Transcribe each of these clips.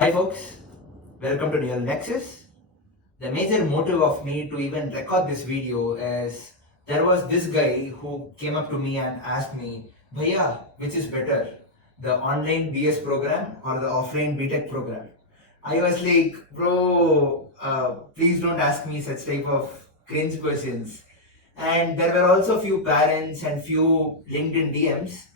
Hi folks, welcome to Real Nexus. The major motive of me to even record this video is there was this guy who came up to me and asked me, Bhaiya, which is better, the online BS program or the offline BTech program? I was like, bro, please don't ask me such type of cringe questions. And there were also few parents and few LinkedIn DMs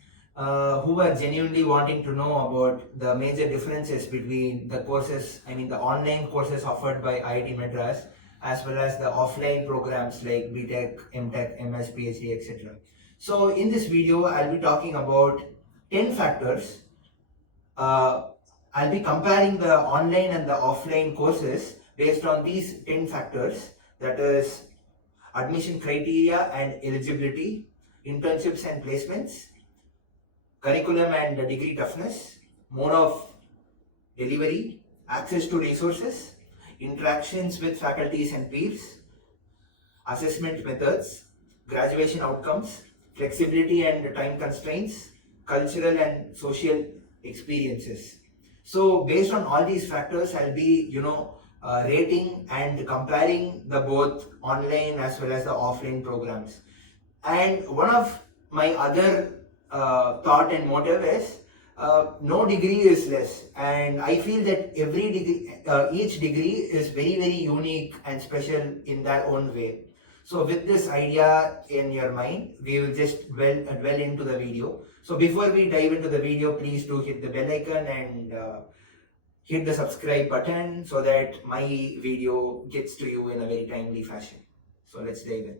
who were genuinely wanting to know about the major differences between the courses, the online courses offered by IIT Madras, as well as the offline programs like BTech, MTech, MS, PhD, etc. So in this video, I'll be talking about 10 factors. I'll be comparing the online and the offline courses based on these 10 factors, that is admission criteria and eligibility, internships and placements, curriculum and degree toughness, mode of delivery, access to resources, interactions with faculties and peers, assessment methods, graduation outcomes, flexibility and time constraints, cultural and social experiences. So based on all these factors, I'll be rating and comparing the both online as well as the offline programs. And one of my other thought and motive is no degree is less, and I feel that every degree, each degree is very unique and special in their own way. So with this idea in your mind, we will just dwell into the video. So before we dive into the video, please do hit the bell icon and hit the subscribe button so that my video gets to you in a very timely fashion. So let's dive in.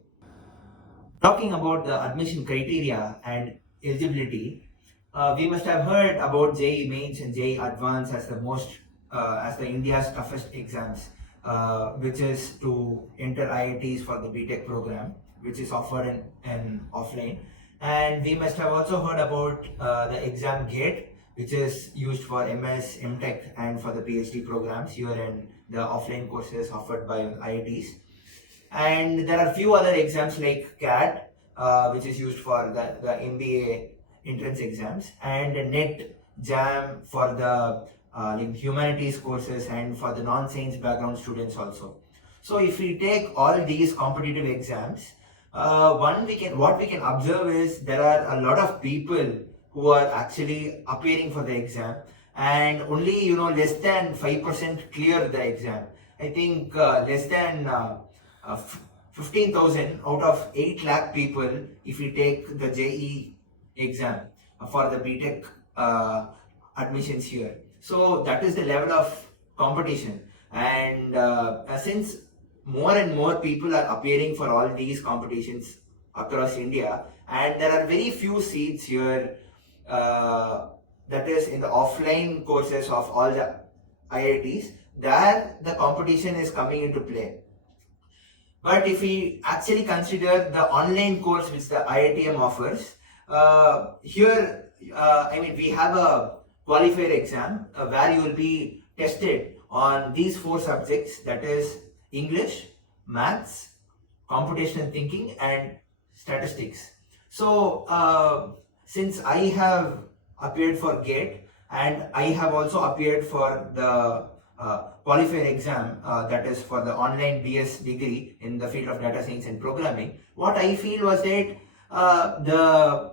Talking about the admission criteria and eligibility, we must have heard about JEE Mains and JEE Advanced as as the India's toughest exams, which is to enter IITs for the BTech program, which is offered in offline. And we must have also heard about the exam GATE, which is used for MS, MTech, and for the PhD programs here in the offline courses offered by IITs. And there are few other exams like CAT, which is used for the MBA entrance exams, and NET, JAM for the humanities courses and for the non-science background students also. So if we take all these competitive exams, what we can observe is there are a lot of people who are actually appearing for the exam, and only less than 5% clear the exam. I think less than 15,000 out of 8 lakh people, if we take the JEE exam for the BTech admissions here. So that is the level of competition, and since more and more people are appearing for all these competitions across India, and there are very few seats here, that is in the offline courses of all the IITs, there the competition is coming into play. But if we actually consider the online course which the IITM offers, here, we have a qualifier exam where you will be tested on these 4 subjects, that is English, Maths, Computational Thinking, and Statistics. So, since I have appeared for GATE and I have also appeared for the qualifier exam, that is for the online BS degree in the field of data science and programming, what I feel was that the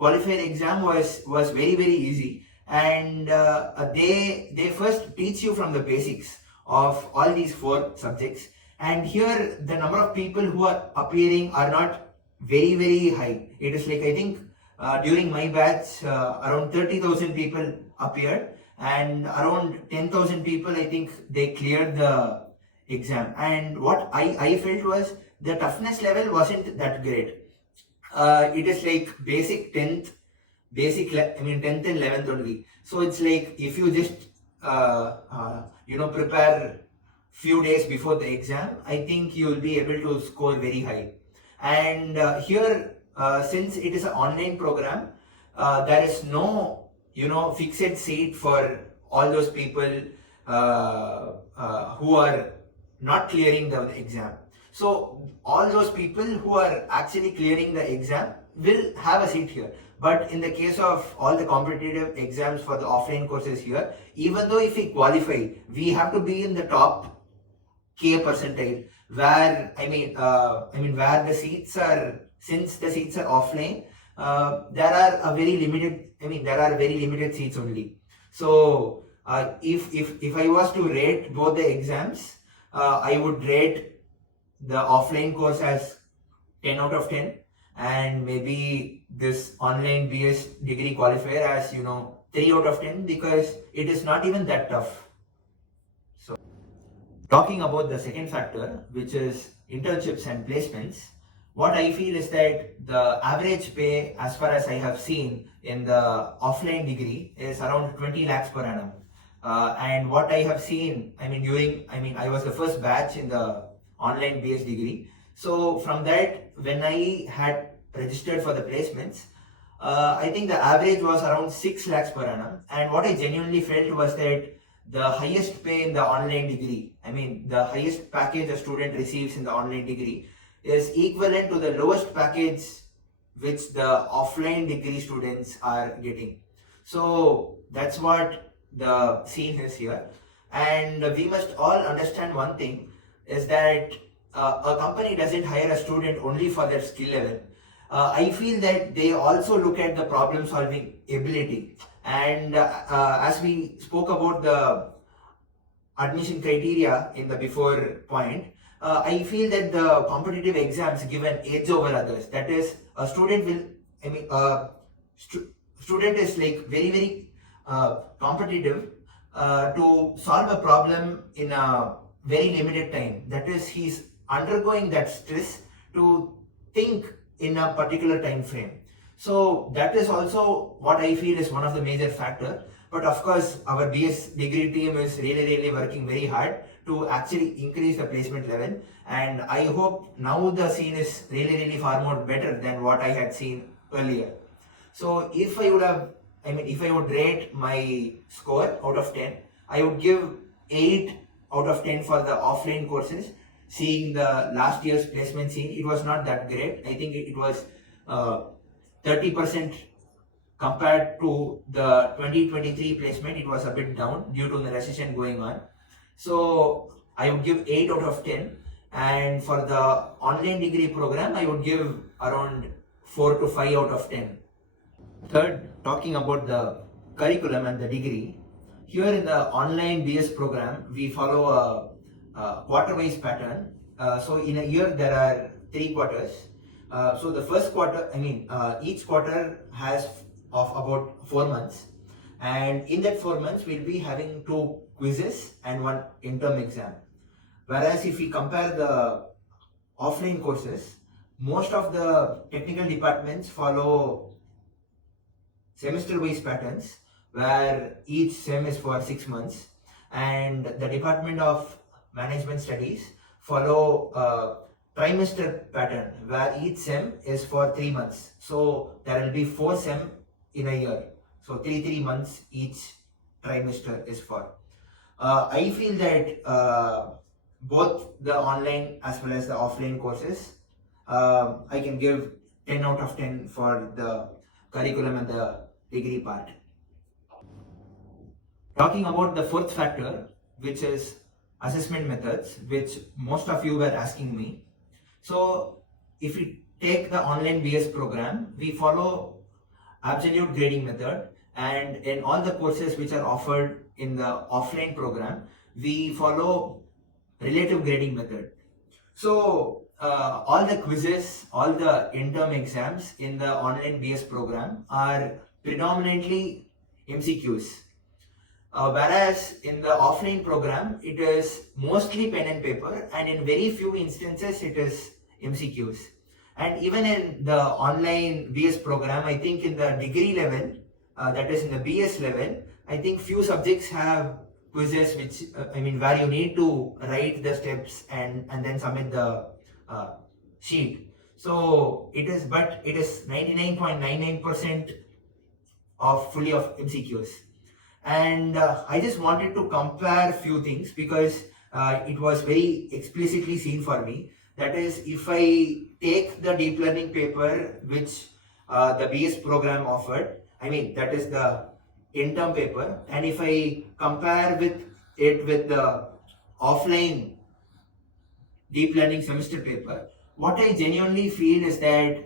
qualifier exam was very easy, and they first teach you from the basics of all these 4 subjects, and here the number of people who are appearing are not very high. It is like, I think during my batch around 30,000 people appeared, and around 10,000 people, I think, they cleared the exam. And what I felt was the toughness level wasn't that great. It is like basic 10th, 10th and 11th only. So it's like if you just prepare few days before the exam, I think you will be able to score very high. And here, since it is an online program, there is no fixed seat for all those people who are not clearing the exam. So all those people who are actually clearing the exam will have a seat here. But in the case of all the competitive exams for the offline courses here, even though if we qualify, we have to be in the top K percentile, where where the seats are, since the seats are offline, there are a very limited. There are very limited seats only. So if I was to rate both the exams, I would rate the offline course as 10 out of 10, and maybe this online BS degree qualifier as 3 out of 10, because it is not even that tough. So talking about the second factor, which is internships and placements, what I feel is that the average pay, as far as I have seen in the offline degree, is around 20 lakhs per annum. And what I have seen, I was the first batch in the online BS degree. So from that, when I had registered for the placements, I think the average was around 6 lakhs per annum. And what I genuinely felt was that the highest pay in the online degree, the highest package a student receives in the online degree, is equivalent to the lowest package which the offline degree students are getting. So that's what the scene is here. And we must all understand one thing, is that a company doesn't hire a student only for their skill level. I feel that they also look at the problem solving ability. And as we spoke about the admission criteria in the before point, I feel that the competitive exams give an edge over others. That is, a student will, student is like very competitive to solve a problem in a very limited time. That is, he's undergoing that stress to think in a particular time frame. So that is also what I feel is one of the major factor. But of course, our BS degree team is really working very hard to actually increase the placement level. And I hope now the scene is really far more better than what I had seen earlier. So if I would rate my score out of 10, I would give 8 out of 10 for the offline courses. Seeing the last year's placement scene, it was not that great. I think it was 30% compared to the 2023 placement. It was a bit down due to the recession going on. So I would give 8 out of 10. And for the online degree program, I would give around 4 to 5 out of 10. Third, talking about the curriculum and the degree, here in the online BS program, we follow a quarter-wise pattern. So in a year, there are 3 quarters. So the first quarter, each quarter has of about 4 months. And in that 4 months, we'll be having 2 quizzes and 1 interim exam. Whereas if we compare the offline courses, most of the technical departments follow semester-wise patterns, where each sem is for 6 months, and the Department of Management Studies follow a trimester pattern, where each sem is for 3 months. So there will be 4 sem in a year. So 3 months each trimester is for. I feel that both the online as well as the offline courses, I can give 10 out of 10 for the curriculum and the degree part. Talking about the fourth factor, which is assessment methods, which most of you were asking me. So if we take the online BS program, we follow absolute grading method, and in all the courses which are offered in the offline program, we follow relative grading method. So all the quizzes, all the interim exams in the online BS program are predominantly MCQs. Whereas in the offline program, it is mostly pen and paper, and in very few instances it is MCQs. And even in the online BS program, I think in the degree level, that is in the BS level, I think few subjects have quizzes which, where you need to write the steps and then submit the sheet. So it is 99.99% of fully of MCQs. And I just wanted to compare few things, because it was very explicitly seen for me. That is, if I take the deep learning paper which the BS program offered. I mean, that is the intern paper. And if I compare with the offline deep learning semester paper, what I genuinely feel is that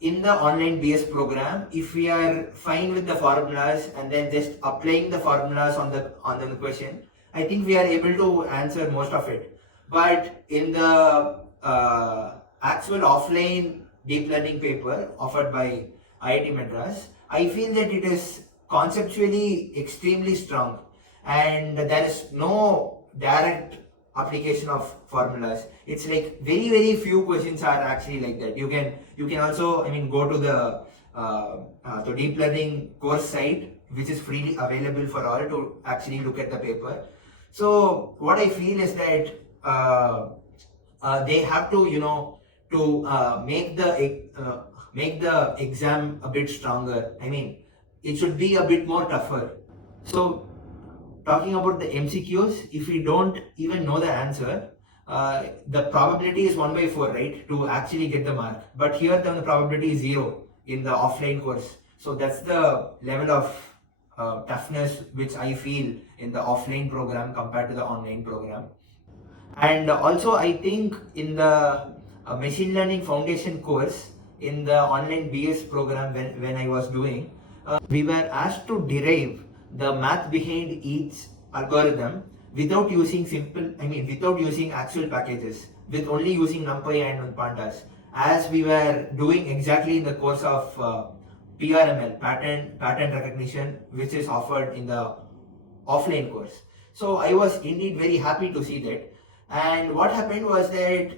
in the online BS program, if we are fine with the formulas and then just applying the formulas on the question, I think we are able to answer most of it. But in the actual offline deep learning paper offered by IIT Madras, I feel that it is conceptually extremely strong and there is no direct application of formulas. It's like very few questions are actually like that. You can also, I mean, go to the deep learning course site, which is freely available for all to actually look at the paper. So what I feel is that they have to, make the exam a bit stronger. I mean, it should be a bit more tougher. So talking about the MCQs, if we don't even know the answer, the probability is 1/4, right, to actually get the mark. But here the probability is 0 in the offline course. So that's the level of toughness which I feel in the offline program compared to the online program. And also I think in the machine learning foundation course in the online BS program when I was doing, we were asked to derive the math behind each algorithm without using without using actual packages, with only using NumPy and pandas, as we were doing exactly in the course of PRML, pattern recognition, which is offered in the offline course. So I was indeed very happy to see that. And what happened was that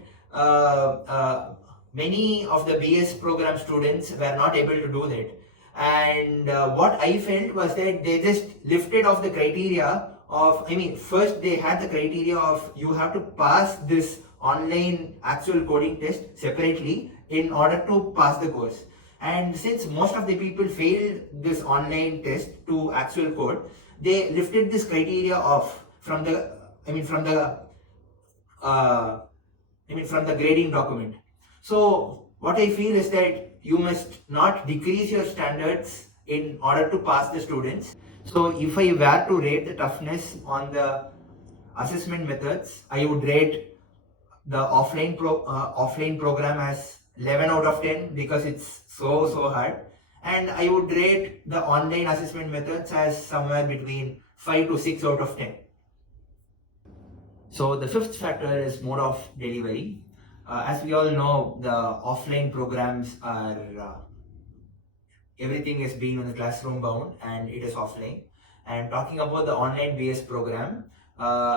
many of the BS program students were not able to do that. And what I felt was that they just lifted off the criteria of, first they had the criteria of you have to pass this online actual coding test separately in order to pass the course. And since most of the people failed this online test to actual code, they lifted this criteria off from the grading document. So what I feel is that you must not decrease your standards in order to pass the students. So if I were to rate the toughness on the assessment methods, I would rate the offline program as 11 out of 10 because it's so hard, and I would rate the online assessment methods as somewhere between 5 to 6 out of 10. So the fifth factor is mode of delivery. As we all know, the offline programs are everything is being on the classroom bound and it is offline. And talking about the online BS program,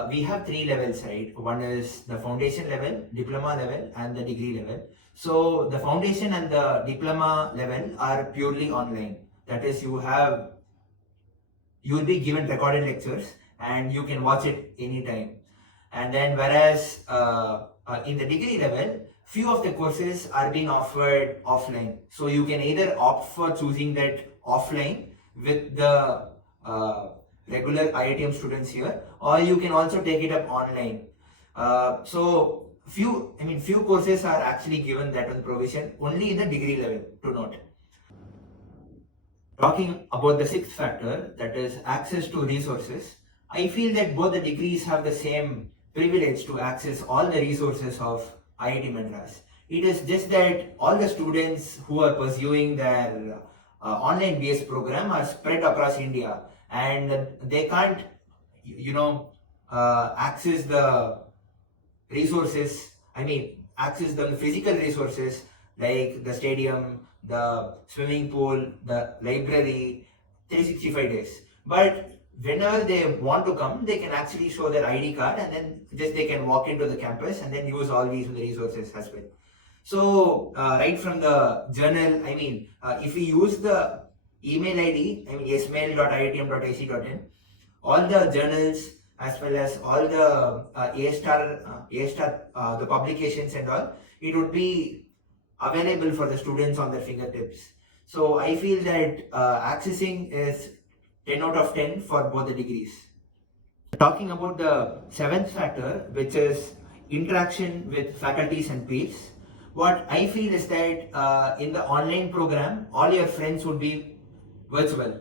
we have 3 levels, right? One is the foundation level, diploma level, and the degree level. So the foundation and the diploma level are purely online. That is, you will be given recorded lectures and you can watch it anytime. And then whereas in the degree level, few of the courses are being offered offline. So you can either opt for choosing that offline with the regular IITM students here, or you can also take it up online. So few courses are actually given that on provision only in the degree level, to note. Talking about the sixth factor, that is access to resources, I feel that both the degrees have the same privilege to access all the resources of IIT Madras. It is just that all the students who are pursuing their online BS program are spread across India and they can't, access the resources, access the physical resources like the stadium, the swimming pool, the library, 365 days. But whenever they want to come, they can actually show their ID card and then just they can walk into the campus and then use all these resources as well. So right from the journal, if we use the email ID, smail.iitm.ac.in, all the journals as well as all the the publications and all, it would be available for the students on their fingertips. So I feel that accessing is 10 out of 10 for both the degrees. Talking about the seventh factor, which is interaction with faculties and peers, what I feel is that in the online program, all your friends would be virtual.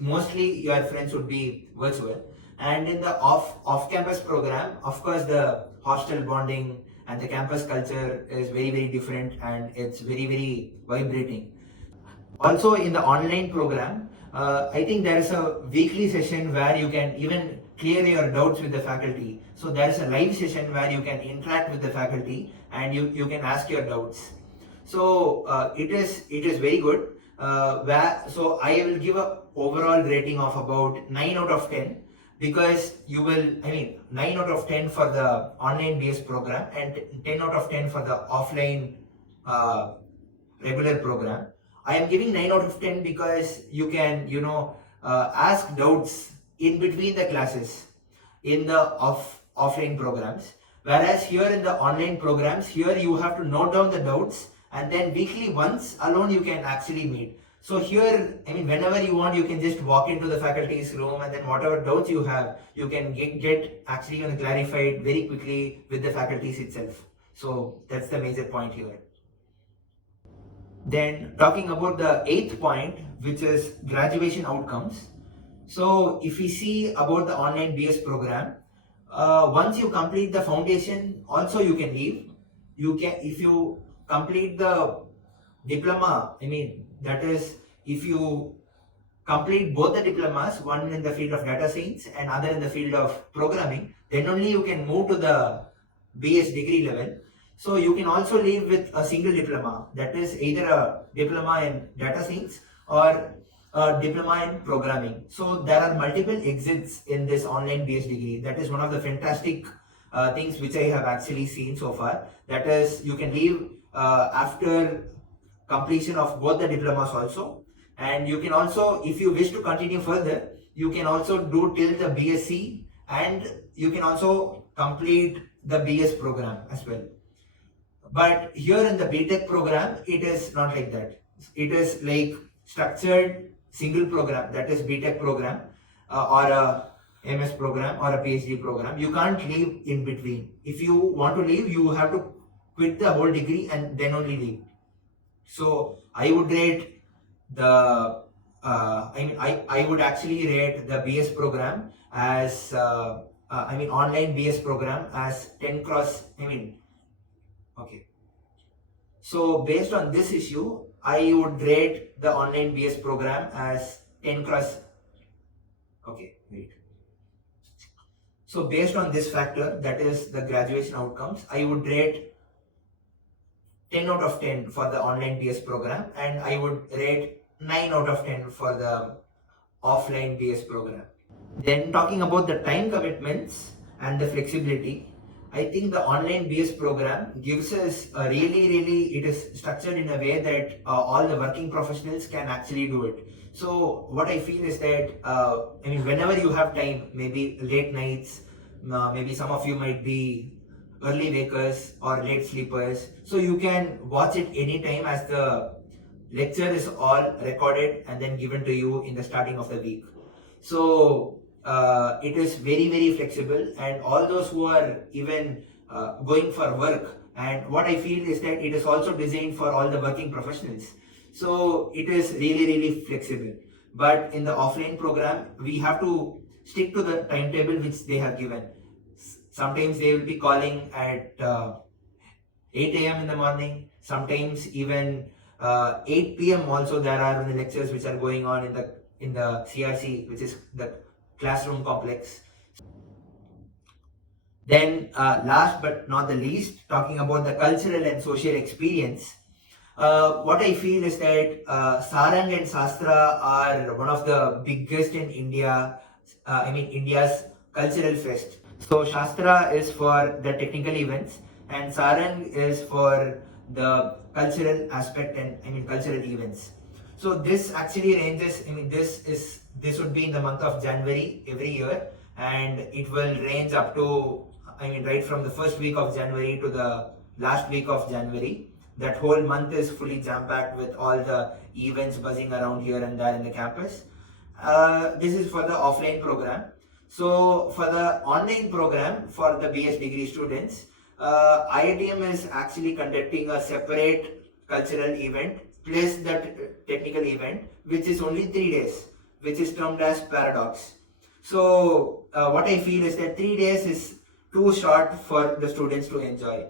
Mostly your friends would be virtual. And in the off-campus program, of course, the hostel bonding and the campus culture is very, very different, and it's very, very vibrating. Also in the online program, I think there is a weekly session where you can even clear your doubts with the faculty. So there is a live session where you can interact with the faculty and you can ask your doubts. So it is very good. So I will give a overall rating of about 9 out of 10, because 9 out of 10 for the online based program and 10 out of 10 for the offline uh, regular program. I am giving 9 out of 10 because you can, ask doubts in between the classes in the offline programs. Whereas here in the online programs, here you have to note down the doubts, and then weekly once alone you can actually meet. So here, whenever you want, you can just walk into the faculty's room, and then whatever doubts you have, you can get actually clarified very quickly with the faculties itself. So that's the major point here. Then talking about the eighth point, which is graduation outcomes. So if we see about the online BS program, once you complete the foundation, also you can leave. If you complete the diploma, that is, if you complete both the diplomas, one in the field of data science and other in the field of programming, then only you can move to the BS degree level. So you can also leave with a single diploma, that is either a diploma in data science or a diploma in programming. So there are multiple exits in this online BS degree. That is one of the fantastic things which I have actually seen so far. That is, you can leave after completion of both the diplomas also, and you can also, if you wish to continue further, you can also do till the B.Sc, and you can also complete the BS program as well. But here in the B.Tech program, it is not like that. It is like structured single program, that is B.Tech program, or a MS program or a PhD program. You can't leave in between. If you want to leave, you have to quit the whole degree and then only leave. So I would rate the I would actually rate the BS program as online BS program as 10 cross. Okay. So based on this issue, I would rate the online BS program as 10 cross. Okay, wait. So based on this factor, that is the graduation outcomes, I would rate 10 out of 10 for the online BS program, and I would rate 9 out of 10 for the offline BS program. Then talking about the time commitments and the flexibility, I think the online BS program gives us a it is structured in a way that all the working professionals can actually do it. So what I feel is that, whenever you have time, maybe late nights, maybe some of you might be early wakers or late sleepers, so you can watch it anytime, as the lecture is all recorded and then given to you in the starting of the week. So it is very, very flexible, and all those who are even going for work, and what I feel is that it is also designed for all the working professionals. So it is really, really flexible. But in the offline program, we have to stick to the timetable which they have given. Sometimes they will be calling at 8 a.m. in the morning, sometimes even 8 p.m. also there are the lectures which are going on in the CRC, which is the classroom complex. Then last but not the least, talking about the cultural and social experience, what I feel is that Sarang and Shastra are one of the biggest in India, India's cultural fest. So Shastra is for the technical events, and Sarang is for the cultural aspect and cultural events. So this actually ranges, this would be in the month of January every year, and it will range up to, right from the first week of January to the last week of January. That whole month is fully jam-packed with all the events buzzing around here and there in the campus. This is for the offline program. So for the online program for the BS degree students, IITM is actually conducting a separate cultural event plus that technical event, which is only 3 days, which is termed as Paradox. So what I feel is that 3 days is too short for the students to enjoy.